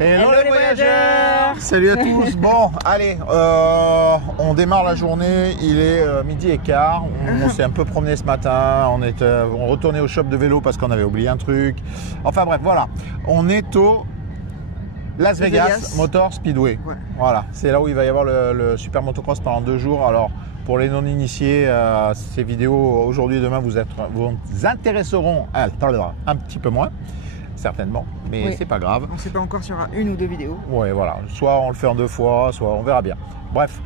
Hello les voyageurs. Salut à tous. Bon, allez, on démarre la journée. Il est 12h15. On s'est un peu promené ce matin. On retournait au shop de vélo parce qu'on avait oublié un truc. Enfin bref, voilà. On est au Las Vegas Motor Speedway. Ouais. Voilà, c'est là où il va y avoir le super motocross pendant 2 jours. Alors, pour les non-initiés, ces vidéos aujourd'hui et demain vous intéresseront un petit peu moins. Certainement, mais oui. C'est pas grave. On ne sait pas encore sur 1 ou 2 vidéos. Oui, voilà. Soit on le fait en 2 fois, soit on verra bien. Bref,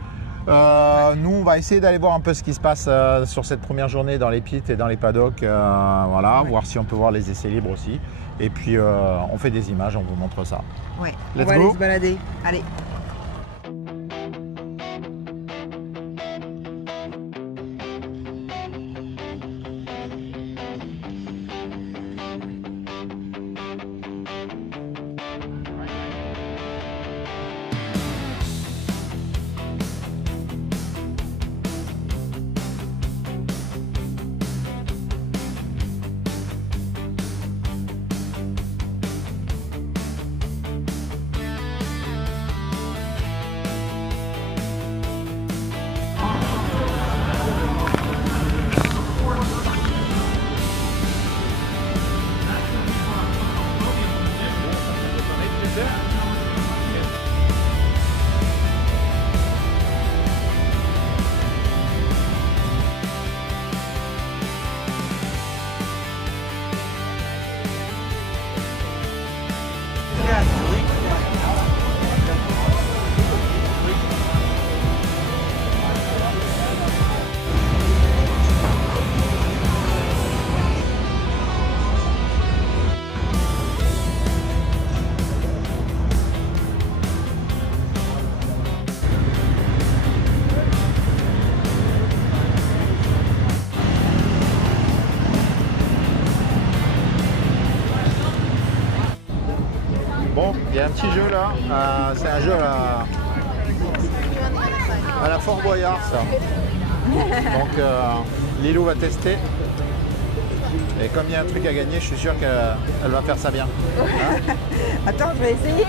nous on va essayer d'aller voir un peu ce qui se passe sur cette première journée dans les pits et dans les paddocks. Voilà, voir si on peut voir les essais libres aussi. Et puis on fait des images, on vous montre ça. Ouais. Let's on va go. aller se balader. Allez. Bon, il y a un petit jeu là, c'est un jeu à la Fort Boyard ça. Donc Lilou va tester. Et comme il y a un truc à gagner, je suis sûr qu'elle va faire ça bien. Hein? Attends, je vais essayer.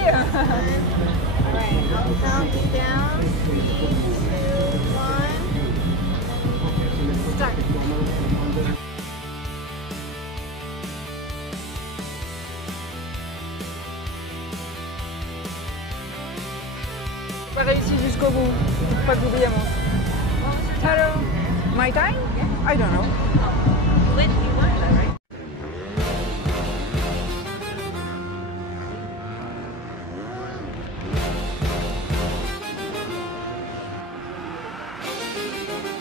Pas réussi jusqu'au bout. Pas que j'oublie à moi. Hello. My time? I don't know. When you want that, right?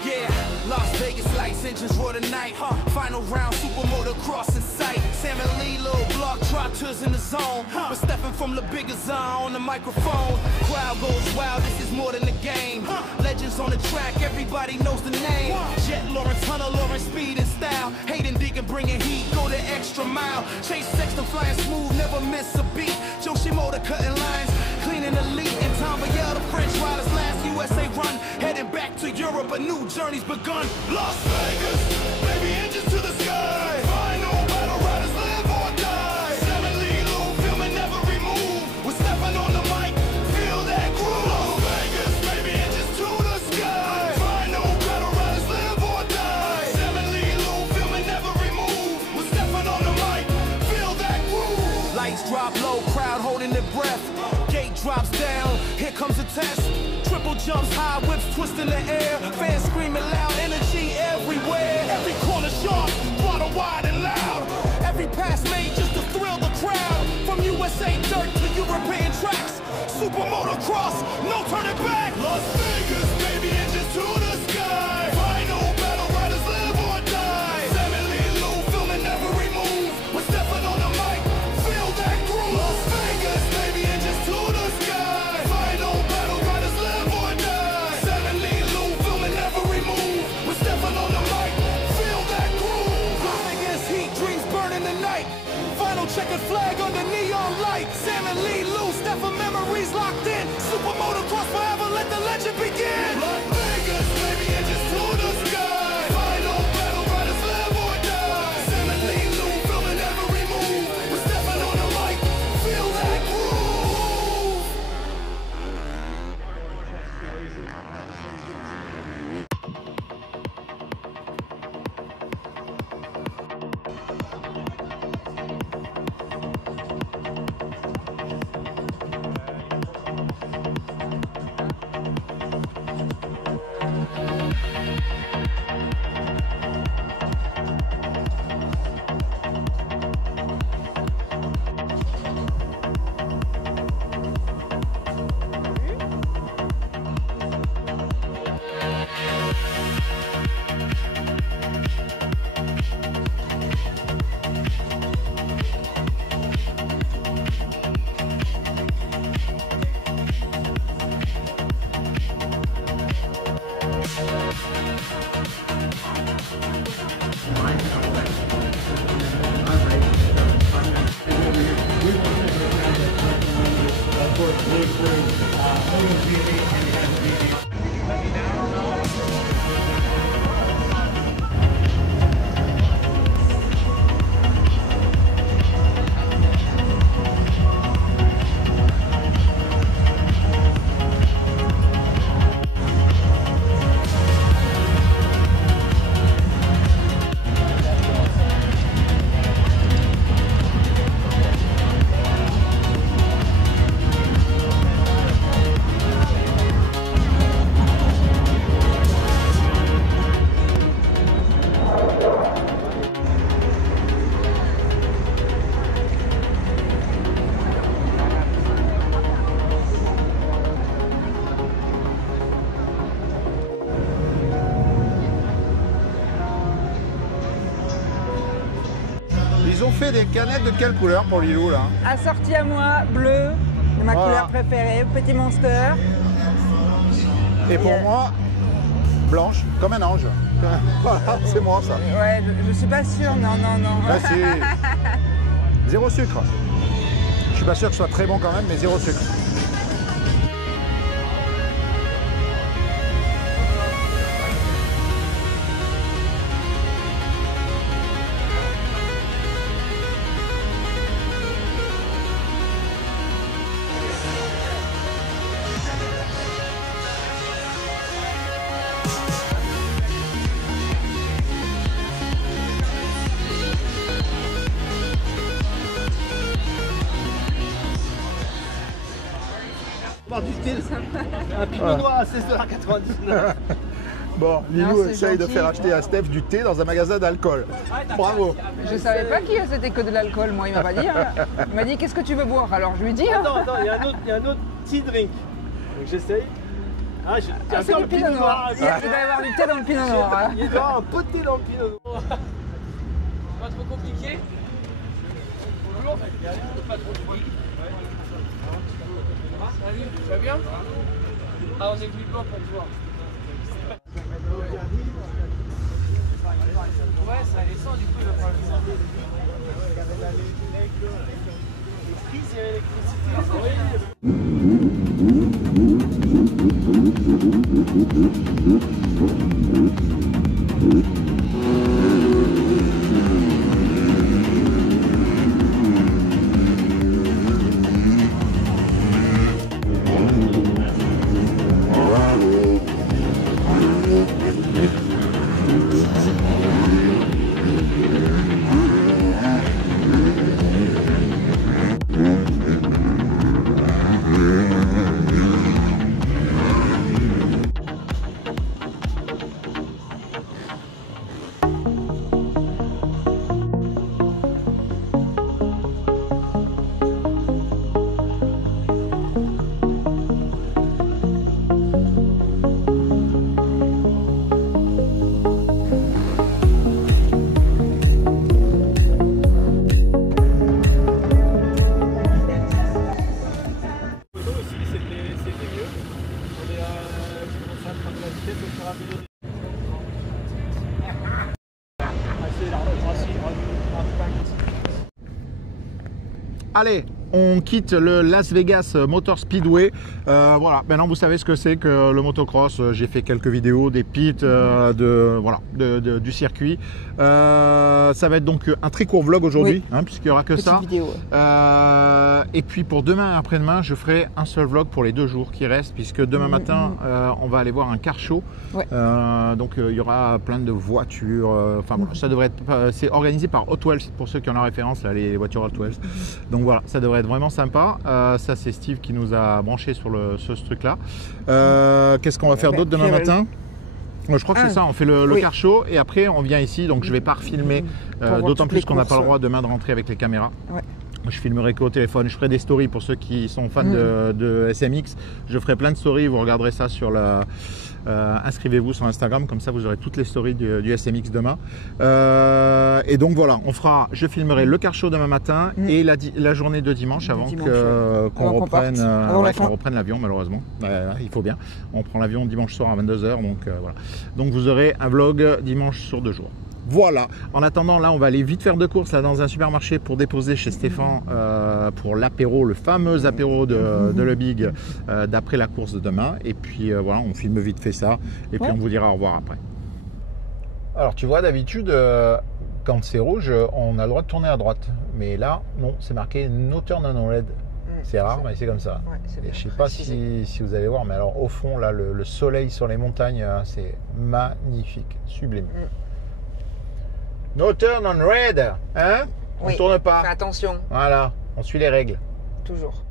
Yeah, Las Vegas lights, engines roar tonight. Final round, super motocross in sight. Sam and Lee, little block trotters in the zone. We're stepping from the bigger zone on the microphone. Crowd goes wild, this is more than a game. Legends on the track, everybody knows the name. Jet Lawrence, Hunter Lawrence, speed and style. Hayden Deacon bringing heat, go the extra mile. Chase Sexton flying smooth, never miss a beat. Joe Shimoda cutting lines, cleaning elite. And Tom Bayell, the French riders, last USA run. Heading back to Europe, a new journey's begun. Las Vegas, baby, engines to the sky. Final battle riders live or die. Sam and Lee, Lou, filming every move. We're stepping on the mic, feel that groove. Las Vegas, baby, engines to the sky. Final battle riders live or die. Sam and Lee, Lou, filming every move. We're stepping on the mic, feel that groove. Lights drop low, crowd holding their breath. Gate drops down, here comes the test. Triple jumps high, whips twist in the air. Fans screaming loud, energy everywhere. Every corner sharp, water wide and loud. Every pass made just to thrill the crowd. From USA dirt to European tracks. Super motocross, no turning back. Las Vegas, baby, engines to the sky. Final battle riders live or die. Sam and Lee, Lou, filming every move. We're stepping on the mic, feel that groove. Las Vegas, baby, engines to the sky. Final battle riders live or die. Sam and Lee, Lou, filming every move. We're stepping on the mic, feel that groove. Las Vegas heat, dreams burning the night. Final checkered flag under neon light. Sam and Lee, Lou, Stephen memories locked in. Super motocross forever, let the legend begin. Las Vegas, baby, engines to the sky. Final battle riders live or die. Sam and Lee, Lou, filming every move. We're stepping on the mic, feel that groove. Ils ont fait des canettes de quelle couleur pour Lilou là? Assorti à moi, bleu, ma Voilà. couleur préférée, petit monster. Et pour moi, blanche, comme un ange. Voilà, c'est moi ça. Ouais, je suis pas sûre, non. Là, c'est zéro sucre. Je suis pas sûr que ce soit très bon quand même, mais zéro sucre. Du style. Un pinot noir à 16,99 $. Bon, Lilou Non, c'est essaye de gentil. faire acheter à Steph du thé dans un magasin d'alcool. Bravo. Je savais pas qu'il c'était que de l'alcool, moi, il m'a pas dit. Hein. Il m'a dit qu'est-ce que tu veux boire, alors je lui dis. Hein. Attends, il y a un autre tea drink. Donc j'essaye. Ah, Ah, c'est du pinot noir. Il doit y avoir du thé dans le pinot noir. Hein. Il doit y avoir un pot de thé dans le pinot noir. Pas trop compliqué. Bonjour. Pas trop compliqué. Salut, tu vas bien? Ah, on est venu blanc pour te voir. Ouais, ça descend, du coup, il va falloir le descendre. Prise et électricité. Allez, on quitte le Las Vegas Motor Speedway. Voilà, maintenant vous savez ce que c'est que le motocross. J'ai fait quelques vidéos, des pits du circuit. Ça va être donc un très court vlog aujourd'hui, Oui. puisqu'il n'y aura que Petite ça. vidéo. Et puis pour demain et après-demain, je ferai un seul vlog pour les 2 jours qui restent, puisque demain matin, on va aller voir un car show. Ouais. Donc il y aura plein de voitures. Enfin voilà, ça devrait être. C'est organisé par Hot Wheels pour ceux qui ont la référence, là, les voitures Hot Wheels. Donc voilà, ça devrait être vraiment sympa. Ça c'est Steve qui nous a branché sur ce truc-là. Qu'est-ce qu'on va faire d'autre demain matin? Je crois que c'est ça, on fait le Oui. car show et après on vient ici, donc je vais pas refilmer, voir d'autant toutes plus les qu'on n'a pas le courses. droit demain de rentrer avec les caméras. Ouais. Je filmerai qu'au téléphone, je ferai des stories pour ceux qui sont fans de SMX. Je ferai plein de stories, vous regarderez ça sur la... inscrivez-vous sur Instagram, comme ça vous aurez toutes les stories du SMX demain. Et donc voilà, je filmerai le car show demain matin et la journée de dimanche avant Dimanche, qu'on Avant qu'on parte, reprenne, avant la fin. qu'on reprenne l'avion malheureusement. Il faut bien. On prend l'avion dimanche soir à 22 h, donc voilà. Donc vous aurez un vlog dimanche sur 2 jours. Voilà. En attendant, là, on va aller vite faire 2 courses là, dans un supermarché pour déposer chez Stéphane pour l'apéro, le fameux apéro de Le Big d'après la course de demain. Et puis voilà, on filme vite fait ça. Et puis on vous dira au revoir après. Alors tu vois, d'habitude, quand c'est rouge, on a le droit de tourner à droite. Mais là, non, c'est marqué No Turn on Red. C'est rare, mais c'est comme ça. Ouais, Et je sais pas si vous allez voir, mais alors au fond, là, le soleil sur les montagnes, c'est magnifique, sublime. No turn on red, hein? On tourne pas. Fais attention. Voilà, on suit les règles. Toujours.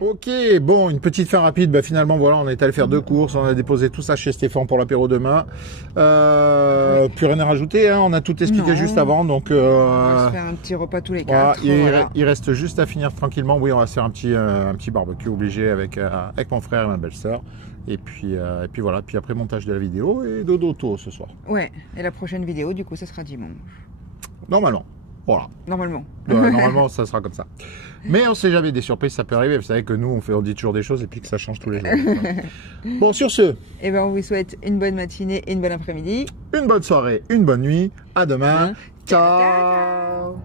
Ok, bon, une petite fin rapide. Bah, finalement, voilà, on est allé faire 2 courses. On a déposé tout ça chez Stéphane pour l'apéro demain. Plus rien à rajouter, hein, on a tout expliqué juste avant. Donc, on va se faire un petit repas tous les 4. Il reste juste à finir tranquillement. Oui, on va se faire un petit barbecue obligé avec mon frère et ma belle-sœur. Et puis voilà, puis après montage de la vidéo et dodo tôt ce soir. Ouais, et la prochaine vidéo, du coup, ça sera dimanche. Normalement. Voilà. Normalement. Normalement, ça sera comme ça. Mais on ne sait jamais, des surprises, ça peut arriver. Vous savez que nous, on dit toujours des choses et puis que ça change tous les jours. Bon, sur ce. Et ben, on vous souhaite une bonne matinée et une bonne après-midi. Une bonne soirée, une bonne nuit. À demain. Ciao.